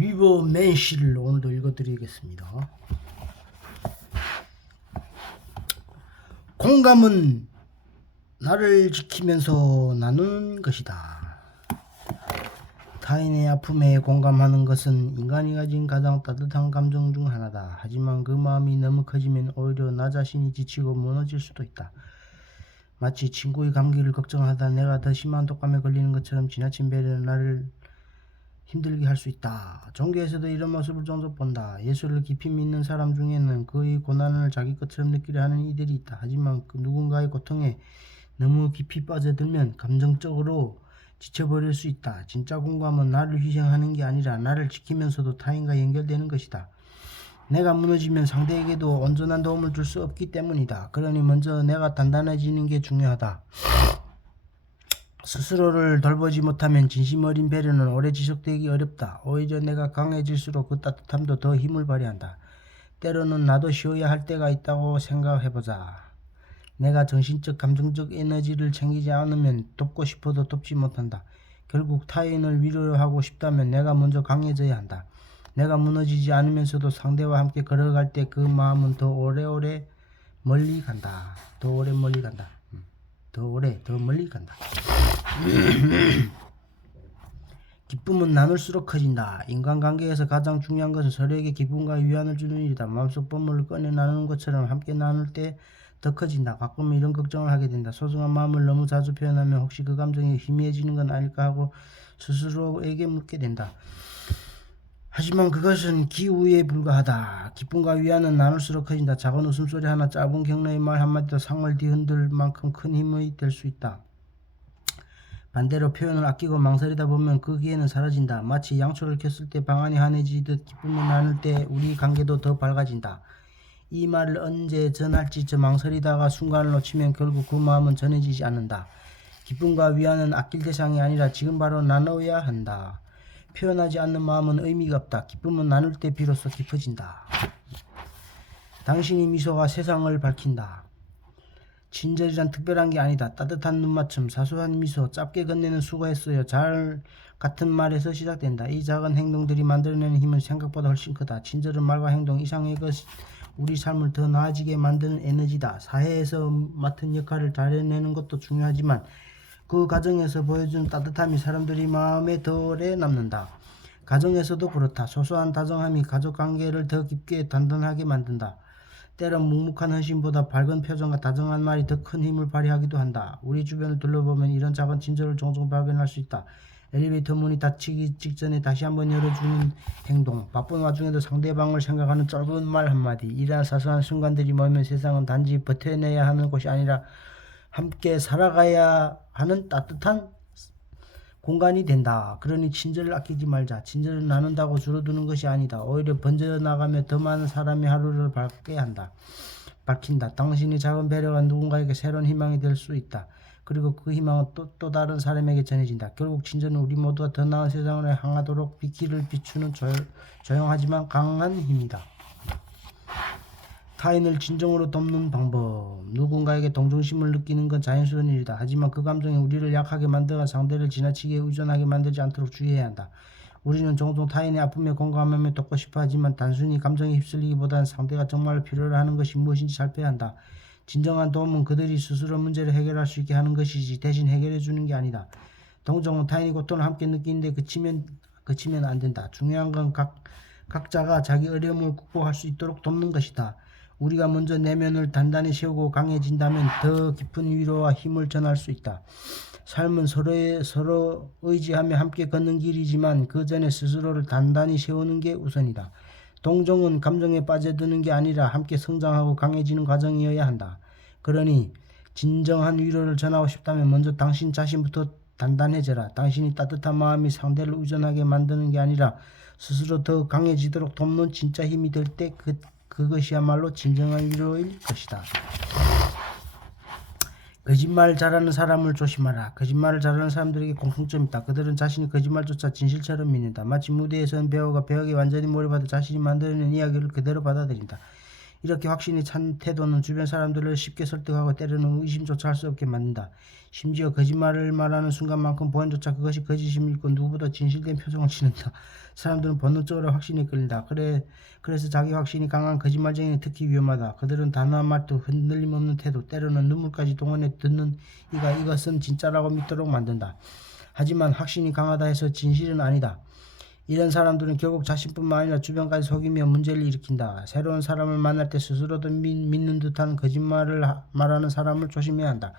위버 맨시를 오늘도 읽어드리겠습니다. 공감은 나를 지키면서 나누는 것이다. 타인의 아픔에 공감하는 것은 인간이 가진 가장 따뜻한 감정 중 하나다. 하지만 그 마음이 너무 커지면 오히려 나 자신이 지치고 무너질 수도 있다. 마치 친구의 감기를 걱정하다 내가 더 심한 독감에 걸리는 것처럼 지나친 배려는 나를 힘들게 할 수 있다. 종교에서도 이런 모습을 종종 본다. 예수를 깊이 믿는 사람 중에는 그의 고난을 자기 것처럼 느끼려 하는 이들이 있다. 하지만 그 누군가의 고통에 너무 깊이 빠져들면 감정적으로 지쳐버릴 수 있다. 진짜 공감은 나를 희생하는 게 아니라 나를 지키면서도 타인과 연결되는 것이다. 내가 무너지면 상대에게도 온전한 도움을 줄 수 없기 때문이다. 그러니 먼저 내가 단단해지는 게 중요하다. 스스로를 돌보지 못하면 진심 어린 배려는 오래 지속되기 어렵다. 오히려 내가 강해질수록 그 따뜻함도 더 힘을 발휘한다. 때로는 나도 쉬어야 할 때가 있다고 생각해보자. 내가 정신적 감정적 에너지를 챙기지 않으면 돕고 싶어도 돕지 못한다. 결국 타인을 위로하고 싶다면 내가 먼저 강해져야 한다. 내가 무너지지 않으면서도 상대와 함께 걸어갈 때 그 마음은 더 오래오래 멀리 간다. 더 오래 멀리 간다. 더 멀리 간다. 기쁨은 나눌수록 커진다. 인간관계에서 가장 중요한 것은 서로에게 기쁨과 위안을 주는 일이다. 마음속 보물을 꺼내 나누는 것처럼 함께 나눌 때 더 커진다. 가끔 이런 걱정을 하게 된다. 소중한 마음을 너무 자주 표현하면 혹시 그 감정이 희미해지는 건 아닐까 하고 스스로에게 묻게 된다. 하지만 그것은 기우에 불과하다. 기쁨과 위안은 나눌수록 커진다. 작은 웃음소리 하나, 짧은 격려의 말 한마디도 상을 뒤흔들 만큼 큰 힘이 될 수 있다. 반대로 표현을 아끼고 망설이다 보면 그 기회는 사라진다. 마치 양초를 켰을 때 방안이 환해지듯 기쁨을 나눌 때 우리 관계도 더 밝아진다. 이 말을 언제 전할지 망설이다가 순간을 놓치면 결국 그 마음은 전해지지 않는다. 기쁨과 위안은 아낄 대상이 아니라 지금 바로 나눠야 한다. 표현하지 않는 마음은 의미가 없다. 기쁨은 나눌 때 비로소 깊어진다. 당신의 미소가 세상을 밝힌다. 친절이란 특별한 게 아니다. 따뜻한 눈맞춤, 사소한 미소, 짧게 건네는 수고했어요. 잘 같은 말에서 시작된다. 이 작은 행동들이 만들어내는 힘은 생각보다 훨씬 크다. 친절한 말과 행동 이상의 것이 우리 삶을 더 나아지게 만드는 에너지다. 사회에서 맡은 역할을 잘해내는 것도 중요하지만 그 과정에서 보여준 따뜻함이 사람들이 마음에 더 오래 남는다. 가정에서도 그렇다. 소소한 다정함이 가족관계를 더 깊게 단단하게 만든다. 때론 묵묵한 헌신보다 밝은 표정과 다정한 말이 더 큰 힘을 발휘하기도 한다. 우리 주변을 둘러보면 이런 작은 친절을 종종 발견할 수 있다. 엘리베이터 문이 닫히기 직전에 다시 한번 열어주는 행동, 바쁜 와중에도 상대방을 생각하는 짧은 말 한마디, 이러한 사소한 순간들이 모이면 세상은 단지 버텨내야 하는 곳이 아니라 함께 살아가야 하는 따뜻한 공간이 된다. 그러니 친절을 아끼지 말자. 친절을 나눈다고 줄어드는 것이 아니다. 오히려 번져나가며 더 많은 사람의 하루를 밝힌다. 당신의 작은 배려가 누군가에게 새로운 희망이 될 수 있다. 그리고 그 희망은 또 다른 사람에게 전해진다. 결국 친절은 우리 모두가 더 나은 세상으로 향하도록 빛을 비추는 조용하지만 강한 힘이다. 타인을 진정으로 돕는 방법. 누군가에게 동정심을 느끼는 건 자연스러운 일이다. 하지만 그 감정이 우리를 약하게 만들어 상대를 지나치게 의존하게 만들지 않도록 주의해야 한다. 우리는 종종 타인의 아픔에 공감하며 돕고 싶어 하지만 단순히 감정에 휩쓸리기보다는 상대가 정말 필요로 하는 것이 무엇인지 살펴야 한다. 진정한 도움은 그들이 스스로 문제를 해결할 수 있게 하는 것이지 대신 해결해 주는 게 아니다. 동정은 타인의 고통을 함께 느끼는데 그치면 안 된다. 중요한 건 각자가 자기 어려움을 극복할 수 있도록 돕는 것이다. 우리가 먼저 내면을 단단히 세우고 강해진다면 더 깊은 위로와 힘을 전할 수 있다. 삶은 서로 의지하며 함께 걷는 길이지만 그 전에 스스로를 단단히 세우는 게 우선이다. 동정은 감정에 빠져드는 게 아니라 함께 성장하고 강해지는 과정이어야 한다. 그러니 진정한 위로를 전하고 싶다면 먼저 당신 자신부터 단단해져라. 당신이 따뜻한 마음이 상대를 의존하게 만드는 게 아니라 스스로 더 강해지도록 돕는 진짜 힘이 될 때 그것이야말로 진정한 위로일 것이다. 거짓말 잘하는 사람을 조심하라. 거짓말을 잘하는 사람들에게 공통점이 있다. 그들은 자신이 거짓말조차 진실처럼 믿는다. 마치 무대에 선 배우가 배역에 완전히 몰입하듯 자신이 만들어낸 이야기를 그대로 받아들인다. 이렇게 확신이 찬 태도는 주변 사람들을 쉽게 설득하고 때로는 의심조차 할 수 없게 만든다. 심지어 거짓말을 말하는 순간만큼 보안조차 그것이 거짓임을 읽고 누구보다 진실된 표정을 짓는다. 사람들은 본능적으로 확신에 끌린다. 그래서 자기 확신이 강한 거짓말쟁이는 특히 위험하다. 그들은 단호한 말도 흔들림 없는 태도, 때로는 눈물까지 동원해 듣는 이가 이것은 진짜라고 믿도록 만든다. 하지만 확신이 강하다 해서 진실은 아니다. 이런 사람들은 결국 자신뿐만 아니라 주변까지 속이며 문제를 일으킨다. 새로운 사람을 만날 때 스스로도 믿는 듯한 거짓말을 말하는 사람을 조심해야 한다.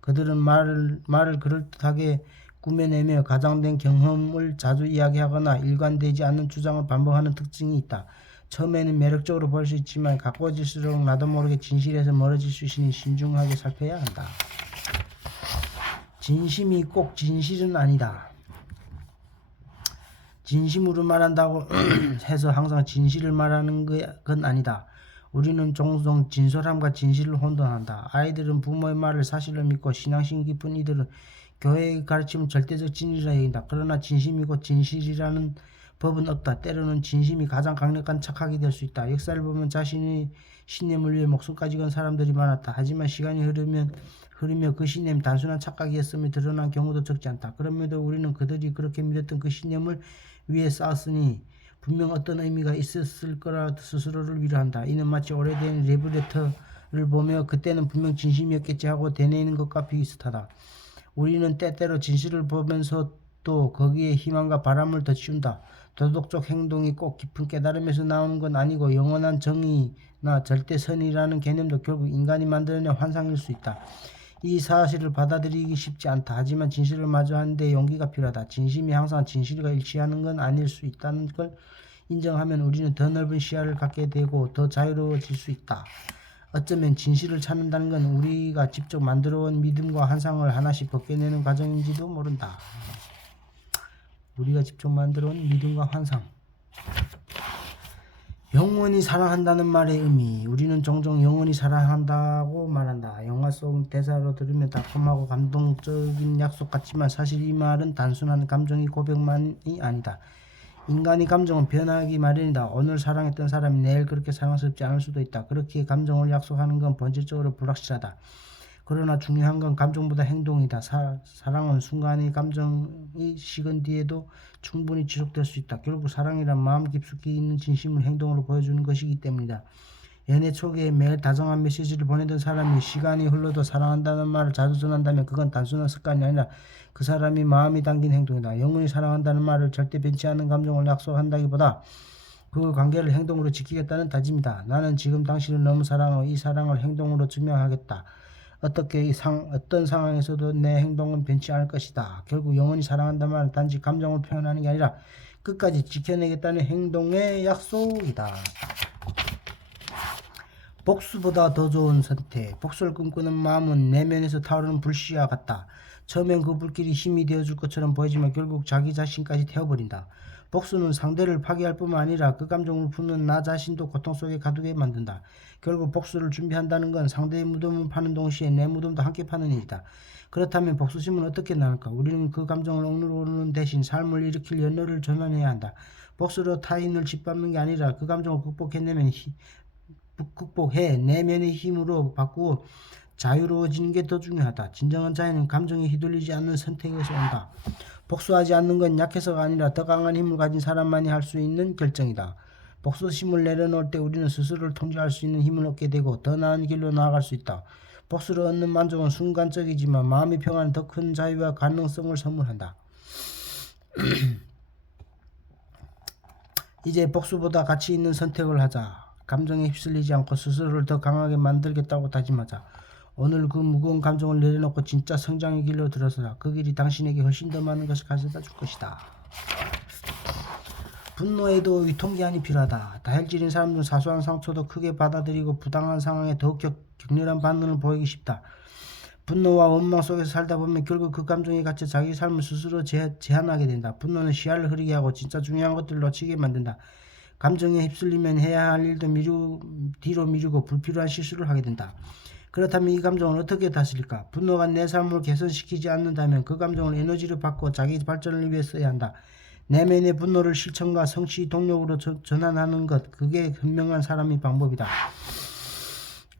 그들은 말을 그럴듯하게 꾸며내며 가장된 경험을 자주 이야기하거나 일관되지 않는 주장을 반복하는 특징이 있다. 처음에는 매력적으로 보일 수 있지만 가까워질수록 나도 모르게 진실에서 멀어질 수 있으니 신중하게 살펴야 한다. 진심이 꼭 진실은 아니다. 진심으로 말한다고 해서 항상 진실을 말하는 건 아니다. 우리는 종종 진솔함과 진실을 혼돈한다. 아이들은 부모의 말을 사실로 믿고 신앙심 깊은 이들은 교회의 가르침을 절대적 진리라 여긴다. 그러나 진심이고 진실이라는 법은 없다. 때로는 진심이 가장 강력한 착각이 될 수 있다. 역사를 보면 자신의 신념을 위해 목숨까지 건 사람들이 많았다. 하지만 시간이 흐르며 그 신념이 단순한 착각이었음이 드러난 경우도 적지 않다. 그럼에도 우리는 그들이 그렇게 믿었던 그 신념을 위해 싸웠으니 분명 어떤 의미가 있었을 거라 스스로를 위로한다. 이는 마치 오래된 레브레터를 보며 그때는 분명 진심이었겠지 하고 되뇌이는 것과 비슷하다. 우리는 때때로 진실을 보면서도 거기에 희망과 바람을 덧씌운다. 도덕적 행동이 꼭 깊은 깨달음에서 나오는 건 아니고 영원한 정의나 절대선이라는 개념도 결국 인간이 만들어낸 환상일 수 있다. 이 사실을 받아들이기 쉽지 않다. 하지만 진실을 마주하는 데 용기가 필요하다. 진심이 항상 진실과 일치하는 건 아닐 수 있다는 걸 인정하면 우리는 더 넓은 시야를 갖게 되고 더 자유로워질 수 있다. 어쩌면 진실을 찾는다는 건 우리가 직접 만들어온 믿음과 환상을 하나씩 벗겨내는 과정인지도 모른다. 우리가 직접 만들어온 믿음과 환상. 영원히 사랑한다는 말의 의미. 우리는 종종 영원히 사랑한다고 말한다. 영화 속 대사로 들으면 달콤하고 감동적인 약속 같지만 사실 이 말은 단순한 감정의 고백만이 아니다. 인간의 감정은 변하기 마련이다. 오늘 사랑했던 사람이 내일 그렇게 사랑스럽지 않을 수도 있다. 그렇게 감정을 약속하는 건 본질적으로 불확실하다. 그러나 중요한 건 감정보다 행동이다. 사랑은 순간의 감정이 식은 뒤에도 충분히 지속될 수 있다. 결국 사랑이란 마음 깊숙이 있는 진심을 행동으로 보여주는 것이기 때문이다. 연애 초기에 매일 다정한 메시지를 보내던 사람이 시간이 흘러도 사랑한다는 말을 자주 전한다면 그건 단순한 습관이 아니라 그 사람이 마음이 담긴 행동이다. 영원히 사랑한다는 말을 절대 변치 않는 감정을 약속한다기보다 그 관계를 행동으로 지키겠다는 다짐이다. 나는 지금 당신을 너무 사랑하고 이 사랑을 행동으로 증명하겠다. 어떤 상황에서도 내 행동은 변치 않을 것이다. 결국 영원히 사랑한다는 말은 단지 감정을 표현하는 게 아니라 끝까지 지켜내겠다는 행동의 약속이다. 복수보다 더 좋은 선택. 복수를 꿈꾸는 마음은 내면에서 타오르는 불씨와 같다. 처음엔 그 불길이 힘이 되어줄 것처럼 보이지만 결국 자기 자신까지 태워버린다. 복수는 상대를 파괴할 뿐만 아니라 그 감정을 품는 나 자신도 고통 속에 가두게 만든다. 결국 복수를 준비한다는 건 상대의 무덤을 파는 동시에 내 무덤도 함께 파는 일이다. 그렇다면 복수심은 어떻게 나올까? 우리는 그 감정을 억누르는 대신 삶을 일으킬 연료를 전환해야 한다. 복수로 타인을 짓밟는 게 아니라 그 감정을 극복해 내면의 힘으로 바꾸어 자유로워지는 게 더 중요하다. 진정한 자유는 감정에 휘둘리지 않는 선택에서 온다. 복수하지 않는 건 약해서가 아니라 더 강한 힘을 가진 사람만이 할 수 있는 결정이다. 복수심을 내려놓을 때 우리는 스스로를 통제할 수 있는 힘을 얻게 되고 더 나은 길로 나아갈 수 있다. 복수를 얻는 만족은 순간적이지만 마음의 평화는 더 큰 자유와 가능성을 선물한다. 이제 복수보다 가치 있는 선택을 하자. 감정에 휩쓸리지 않고 스스로를 더 강하게 만들겠다고 다짐하자. 오늘 그 무거운 감정을 내려놓고 진짜 성장의 길로 들어서라. 그 길이 당신에게 훨씬 더 많은 것을 가져다 줄 것이다. 분노에도 유통기한이 필요하다. 다혈질인 사람들은 사소한 상처도 크게 받아들이고 부당한 상황에 더욱 격렬한 반응을 보이기 쉽다. 분노와 원망 속에서 살다 보면 결국 그 감정에 갇혀 자기 삶을 스스로 제한하게 된다. 분노는 시야를 흐리게 하고 진짜 중요한 것들을 놓치게 만든다. 감정에 휩쓸리면 해야 할 일도 뒤로 미루고 불필요한 실수를 하게 된다. 그렇다면 이 감정을 어떻게 다스릴까? 분노가 내 삶을 개선시키지 않는다면 그 감정을 에너지로 바꿔 자기 발전을 위해 써야 한다. 내면의 분노를 실천과 성취 동력으로 전환하는 것, 그게 현명한 사람의 방법이다.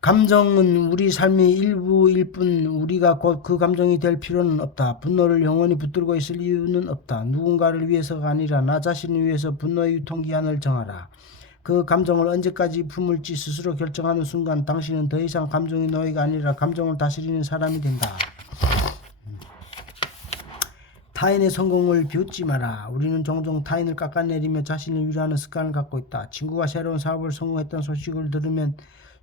감정은 우리 삶의 일부일 뿐 우리가 곧 그 감정이 될 필요는 없다. 분노를 영원히 붙들고 있을 이유는 없다. 누군가를 위해서가 아니라 나 자신을 위해서 분노의 유통기한을 정하라. 그 감정을 언제까지 품을지 스스로 결정하는 순간 당신은 더 이상 감정의 노예가 아니라 감정을 다스리는 사람이 된다. 타인의 성공을 비웃지 마라. 우리는 종종 타인을 깎아내리며 자신을 위로하는 습관을 갖고 있다. 친구가 새로운 사업을 성공했다는 소식을 들으면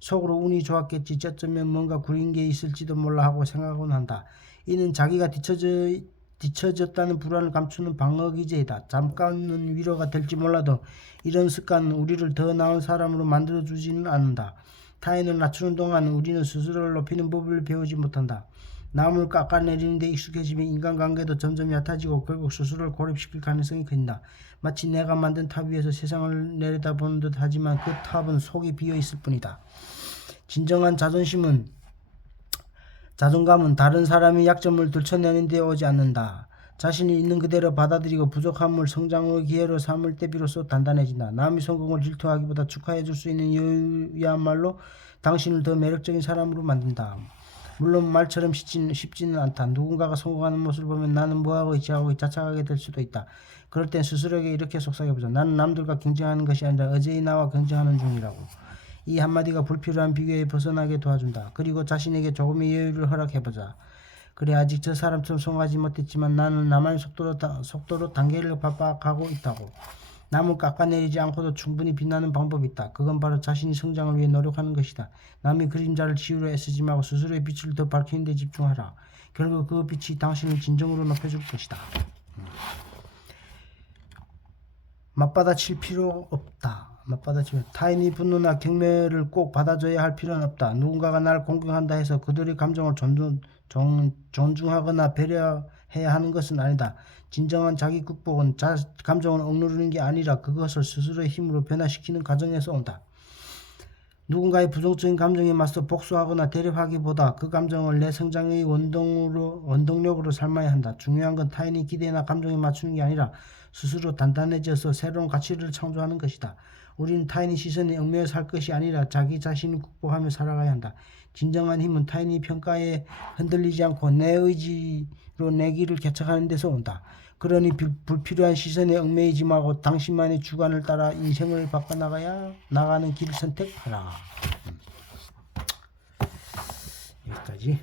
속으로 운이 좋았겠지, 저쩌면 뭔가 구린 게 있을지도 몰라 하고 생각하곤 한다. 이는 자기가 뒤처졌다는 불안을 감추는 방어 기제이다. 잠깐은 위로가 될지 몰라도 이런 습관은 우리를 더 나은 사람으로 만들어주지는 않는다. 타인을 낮추는 동안 우리는 스스로를 높이는 법을 배우지 못한다. 남을 깎아내리는 데 익숙해지면 인간관계도 점점 얕아지고 결국 스스로를 고립시킬 가능성이 커진다. 마치 내가 만든 탑 위에서 세상을 내려다보는 듯 하지만 그 탑은 속이 비어있을 뿐이다. 진정한 자존감은 다른 사람의 약점을 들춰내는 데 오지 않는다. 자신이 있는 그대로 받아들이고 부족함을 성장의 기회로 삼을 때 비로소 단단해진다. 남의 성공을 질투하기보다 축하해줄 수 있는 여유야말로 당신을 더 매력적인 사람으로 만든다. 물론 말처럼 쉽지는 않다. 누군가가 성공하는 모습을 보면 나는 뭐하고 있지 하고 자책하게 될 수도 있다. 그럴 땐 스스로에게 이렇게 속삭여보자. 나는 남들과 경쟁하는 것이 아니라 어제의 나와 경쟁하는 중이라고. 이 한마디가 불필요한 비교에 벗어나게 도와준다. 그리고 자신에게 조금의 여유를 허락해보자. 그래, 아직 저 사람처럼 성공하지 못했지만 나는 나만의 속도로 단계를 밟아가고 있다고. 남을 깎아내리지 않고도 충분히 빛나는 방법이 있다. 그건 바로 자신이 성장을 위해 노력하는 것이다. 남의 그림자를 지우려 애쓰지 말고 스스로의 빛을 더 밝히는 데 집중하라. 결국 그 빛이 당신을 진정으로 높여줄 것이다. 맞받아칠 필요 없다. 타인의 분노나 경멸을 꼭 받아줘야 할 필요는 없다. 누군가가 날 공격한다 해서 그들의 감정을 존중하거나 배려해야 하는 것은 아니다. 진정한 자기 극복은 감정을 억누르는 게 아니라 그것을 스스로의 힘으로 변화시키는 과정에서 온다. 누군가의 부정적인 감정에 맞서 복수하거나 대립하기보다 그 감정을 내 성장의 원동력으로 삼아야 한다. 중요한 건 타인의 기대나 감정에 맞추는 게 아니라 스스로 단단해져서 새로운 가치를 창조하는 것이다. 우리는 타인의 시선에 얽매여 살 것이 아니라 자기 자신을 극복하며 살아가야 한다. 진정한 힘은 타인의 평가에 흔들리지 않고 내 의지로 내 길을 개척하는 데서 온다. 그러니 불필요한 시선에 얽매이지 말고 당신만의 주관을 따라 인생을 바꿔나가는 길을 선택하라. 여기까지.